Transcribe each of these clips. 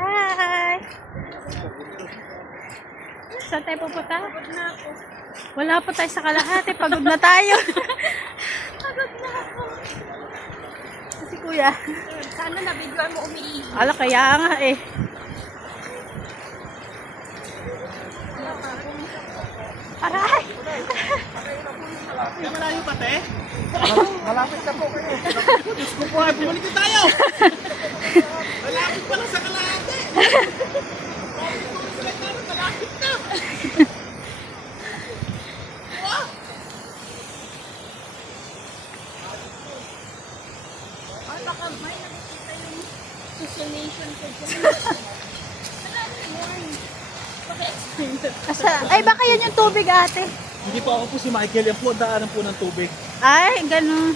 Hi! Saan tayo pupunta? Wala pa tayo sa kalahati. Pagod na tayo. Pagod na ako. Si kuya. Sana na-videoan mo umiihi. Ala, kaya nga eh. Aray! Malayo pa, te? Malapit na po kayo. Diyos ko po, ay bumalik na tayo. Malapit pa lang sa kalahati. Malapit na. Ay, baka may nakikita yung susumation ko dyan. Wala naman. Paki-explain to. Ay, baka yan yung tubig, ate. Hindi po ako po si Michael. Yan po, daanan po ng tubig. Ay, ganun.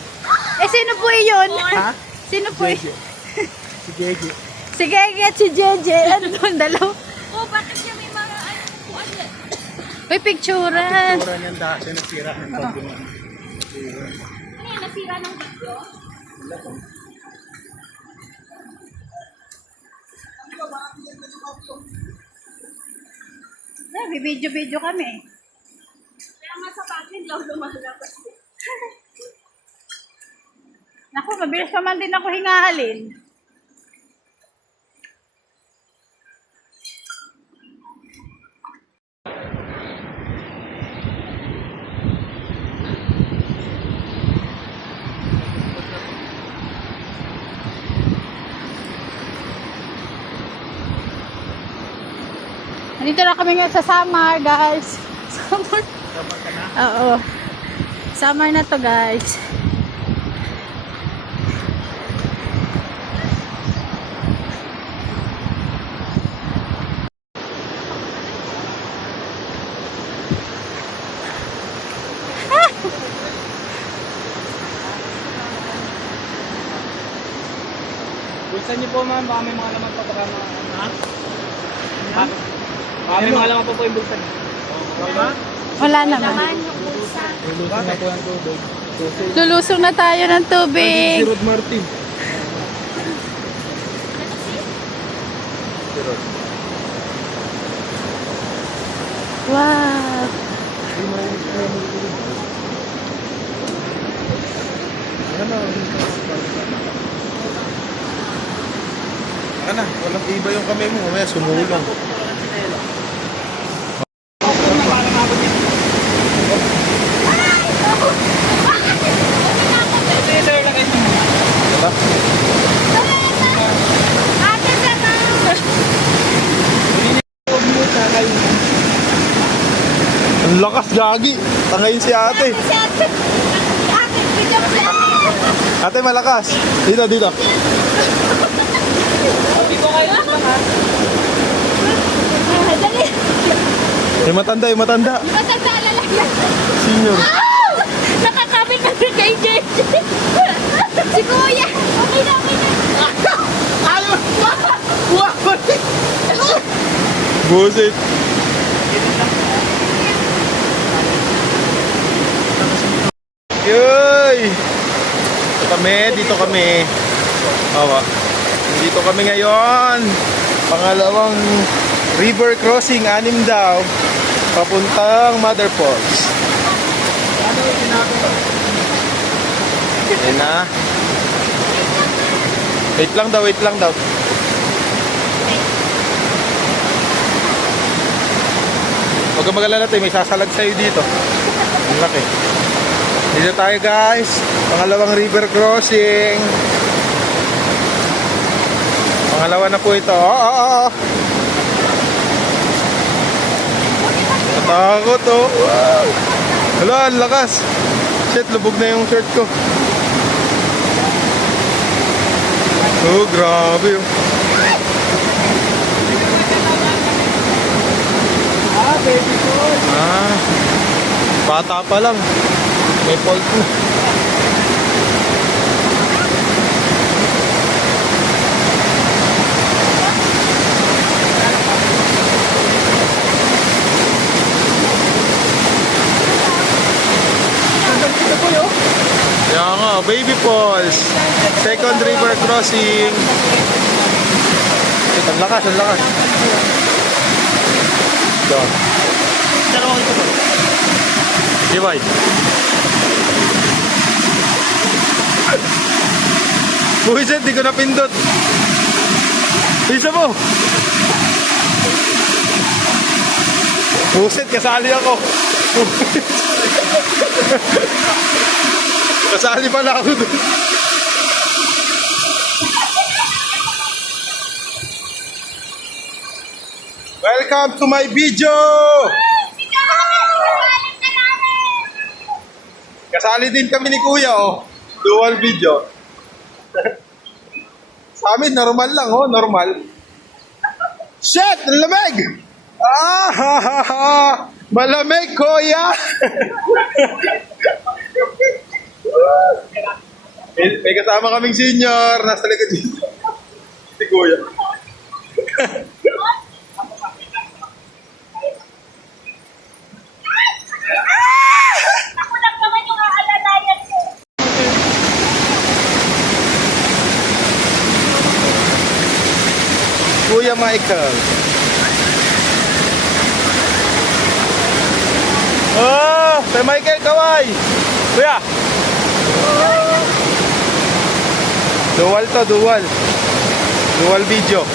Eh, sino po yun? Ha? Sino po yun? Jeje. Si Jeje. Si Gege at si Jeje. Ano doon, dalaw? Oh, bakit siya may mga kuan yan? May picturean. Tura niyan dati nasira ng bagong. Ano yan, nasira ng video? Yeah, bibidyo-video kami. Kaya nga sa bakit daw lumalabas. Naku, mabilis pa man din ako hingahalin. Nandito na kami ngayon sa Samar, guys. Samar? Tama ka na? Oo. Summer na to, guys. Bulsan niyo po, ma'am. Baka may mga laman pa. Baka mga... Ha? Ha? Baka may mga laman pa po yung bulsan. Wala? Wala naman. Lulusong na po ang tubig. Lulusong na tayo ng tubig. Si Rod Martin. Si Rod. Wow. Ano, walang iba yung kamay mo, mamaya sumulong. Ang lakas, gagi. Tangayin si ate. Ate, malakas. Dito, dito. Yung matanda, yung matanda. Matanda lalaki. Senior. Nakakapit na si JJ. Si Kuya. Okay na, okay na. Ayun! Wow! Busit. Yoy! Dito kami, dito kami. Awa. Dito kami ngayon. Pangalawang river crossing, 6 daw. Papuntang Mother Falls. Ayan na. Wait lang daw, wait lang daw. Huwag kang mag-alala tayo, may sasalag sa'yo dito. Ang laki. Dito tayo guys. Pangalawang river crossing. Pangalawa na po ito. Oo. Natakot oh. Wow. Hala, ang lakas. Shit, lubog na yung shirt ko. Oh, grabe oh. Baby boy! Bata pa lang. May fault na. Kaya nga, Baby Falls. Second river crossing. Ang lakas, ang lakas. Ito. Di ba? Buwisit, di ko napindot. Isa mo. Buwisit, kasali ako. Kasali pala ako doon. Welcome to my video! Kasali din kami ni Kuya, oh. Dual video. Sa amin, normal lang, oh. Normal. Shit! Ang lamig! Ah, ha, ha, ha. Malamig, Kuya! may kasama kaming senior. Nasa likod dito. Si Kuya. Ako lang naman yung aalalayan ko. Kuya Michael. Oh, kay Michael kaway. Kuya. Dual to, dual. Dual video.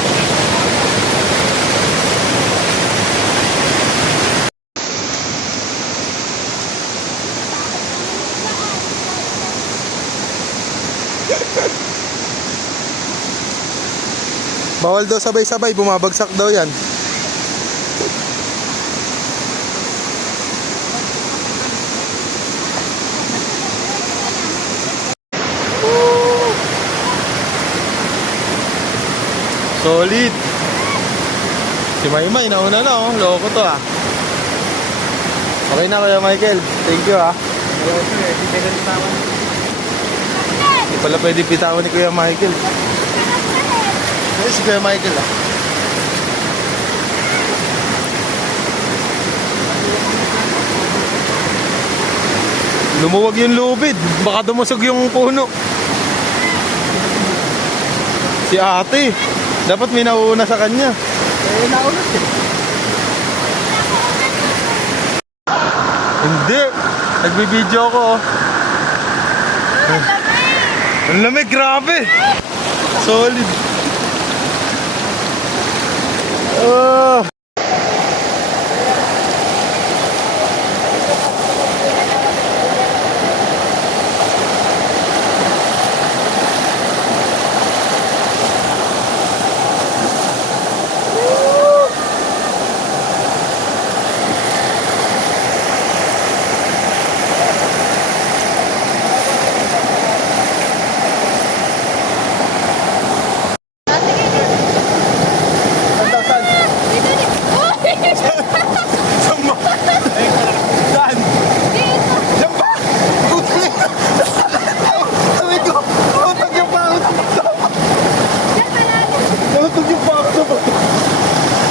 Bawal daw sabay-sabay, bumabagsak daw yan. Solid. Si Maymay, nauna na oh. Loko to ah. Okay na Kuya Michael. Thank you ah. Hindi pala pwede bitawan ni Kuya Michael. Si Kuya Michael ah. Lumuwag yung lubid. Baka dumusog yung puno. Si ate. Dapat may nauna sa kanya. Nauna siya. Hindi. Nagbibideo ako oh. Ang lamig, grabe. Solid. Oh.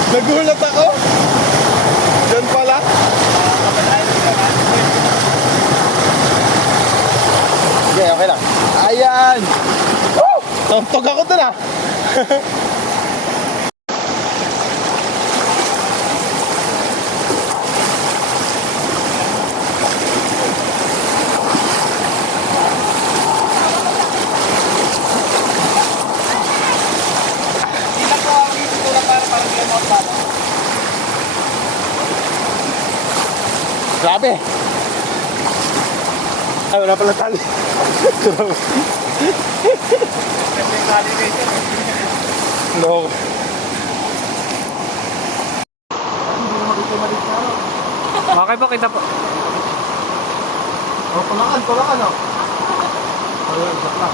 Nagulat ako. Diyan pala. Okay, okay lang. Ayan. Woo! Tontog ako dun ah. Grabe. Ay, wala pala tali. No. Okay po, kita po. Oh, kulangan oh. Ayun, sakla.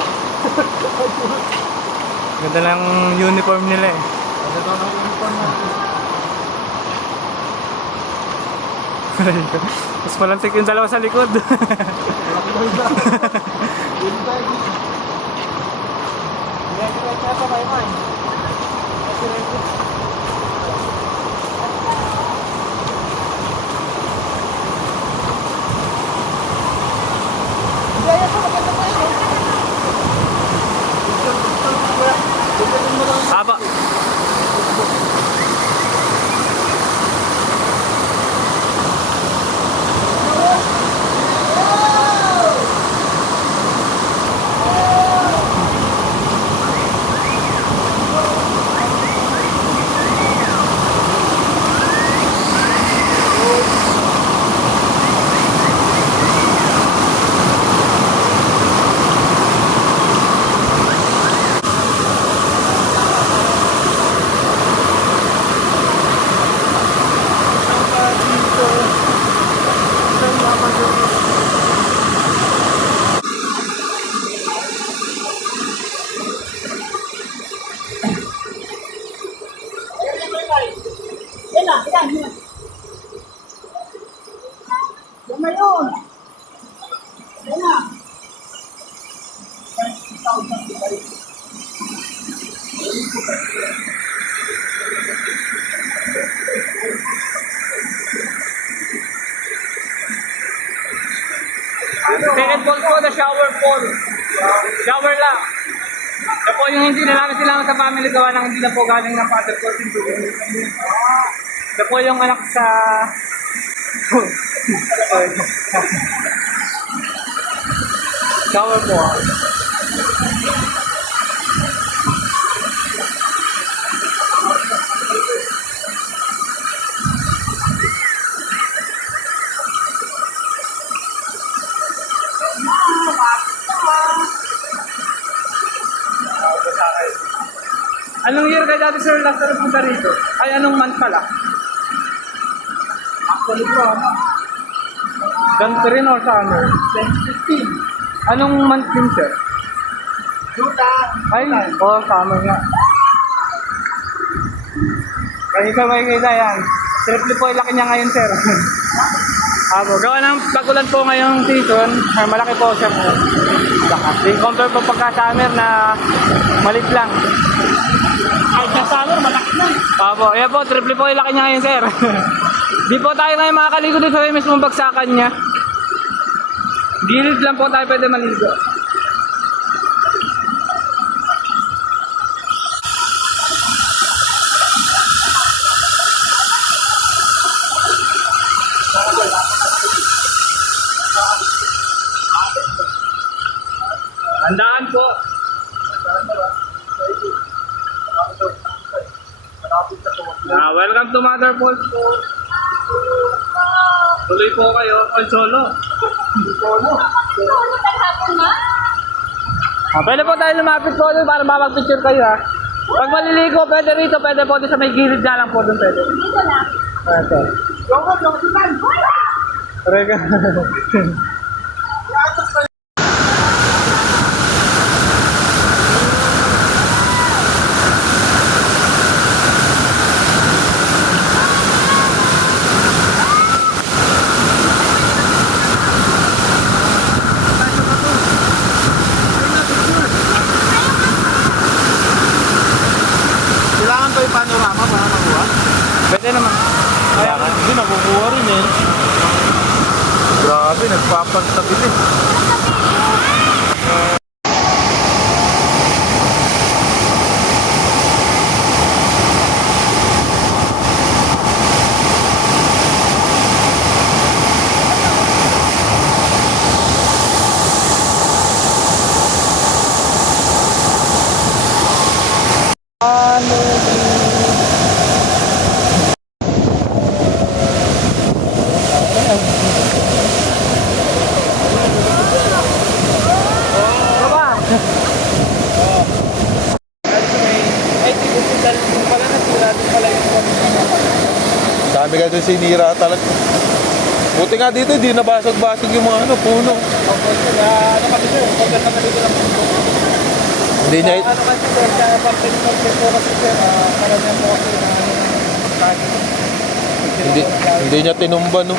Ganda lang uniform nila eh. Ano daw ang uniform natin? Mas malantik yung dalawa sa likod. Gaya ko, maganda pa yun. shower fall. Shower lang. Ito po yung hindi na namin sila sa family gawa ng hindi na po galing ng father ko. Ito po yung anak sa... shower po. Anong year ka dati sir last na punta rito? Ay, anong month pala? Actually po, ganito rin or summer? 2015. Anong month din sir? Ay, summer nga. Kasi sabay kita yan. Triple po ilaki niya ngayon sir. Gawa ng tagulan po ngayong season, malaki po siya po. I-compare po pagka-summer na malit lang. Ay, sa summer, malaki na. Ayan po, triple po ilaki niya ngayon, sir. Di po tayo ngayon makakaligo dito sa mismong bagsakan niya. Gilid lang po tayo pwede maligo. Handaan po. Welcome to Mother Falls po. Tuloy po kayo. All solo. Pwede po tayo lumapit po doon para mapag-picture kayo ha. Pag maliligo, pwede rito, pwede po doon sa may gilid na lang po doon pwede. Dito lang. Ito. Rega. Kailangan pa yung panorama para makuha? Pwede naman. Kaya hindi nakukuha rin eh. Grabe, nagpapantabi eh. Dami ka doon sinira talaga. Buti nga dito, hindi nabasag-basag yung mga puno. Ano kami sir? Pagka kami dito lang po. Hindi niya, Ano kasi sir, kaya pag-pin po kasi sir, karamihan po kasi na hindi niya tinumba no.